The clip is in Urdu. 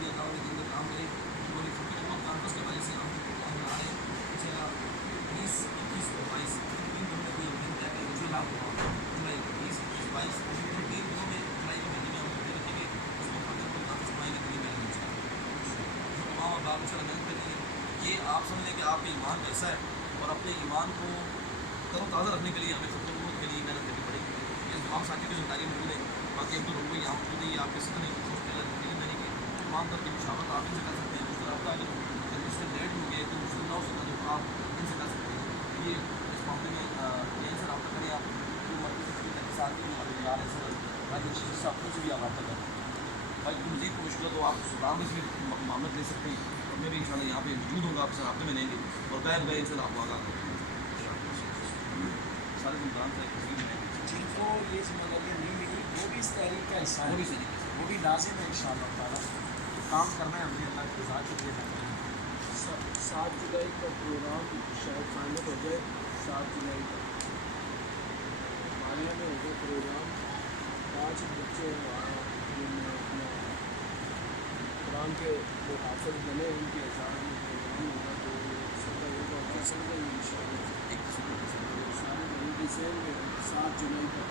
سعودی اکاؤنٹ کے اندر کام کریں اور کانفرنس کے وجہ سے ہم آ رہے ہیں پچھلے 20 21 اور 22 تین دنوں میں کوئی دن کیا کہ جو لاکھ ہوا جولائی 20 21 22 تین دنوں میں جولائی کے مہینے میں ہم ملتے رکھیں گے اس کو اندر کوئی کانفرنس بنائیں گے دلی میں ان شاء اللہ تمام اور بال محنت کریں گے یہ آپ سمجھ لیں کہ آپ کے ایمان کا حصہ ہے اور اپنے ایمان کو تر و تازہ رکھنے کے لیے ہمیں خود ضرورت کے لیے محنت کرنی پڑے گی اس تمام ساتھی کی ذمہ داری موجود ہے باقی اب تو لوگوں یہاں موجود ہے یہ آپ کے ساتھ نہیں دلی میں نہیں کہ تمام طرح کی مشاورت آپ ان سے کر سکتے ہیں اس طرح تعلیم جب اس سے لیٹ ہو گئے تو اس سے نہ ہو سکتا جو آپ ان سے کر سکتے ہیں یہ اس معاملے میں یہیں سے رابطہ کریں آپ جو مرکز ساتھی یار ہے سر راجن شیخ صاحب ان سے بھی آپ رابطہ کریں بھائی مزید کوئی مشکل تو آپ سلطان سے بھی معاملت لے سکتے ہیں اور میں بھی ان شاء اللہ یہاں پہ موجود ہوں گا آپ سے رابطے میں لیں گے اور غیر گئے ان سے آپ کو آگاہ سارے سلطان سے جن کو یہ ذمہ داریاں نہیں ملی وہ بھی اس تحریک کا حصہ ہے وہ بھی صحیح وہ بھی لازم ہے ان شاء اللہ تعالیٰ کام کرنا ہے ہم نے اللہ کی رضا کے لیے کرنا ہے 7 جولائی کا پروگرام شاید فائنل ہو جائے 7 جولائی کا ہمارے یہاں میں ہوگا پروگرام 5 بچے ہیں وہاں جن میں اپنا قرآن کے جو حافظ بنے ان کے اظہار میں پروگرام ہوگا تو سب کا ہوگا وہاں سب کا ان شاء اللہ سارے وہیں کے سین میں 7 جولائی کا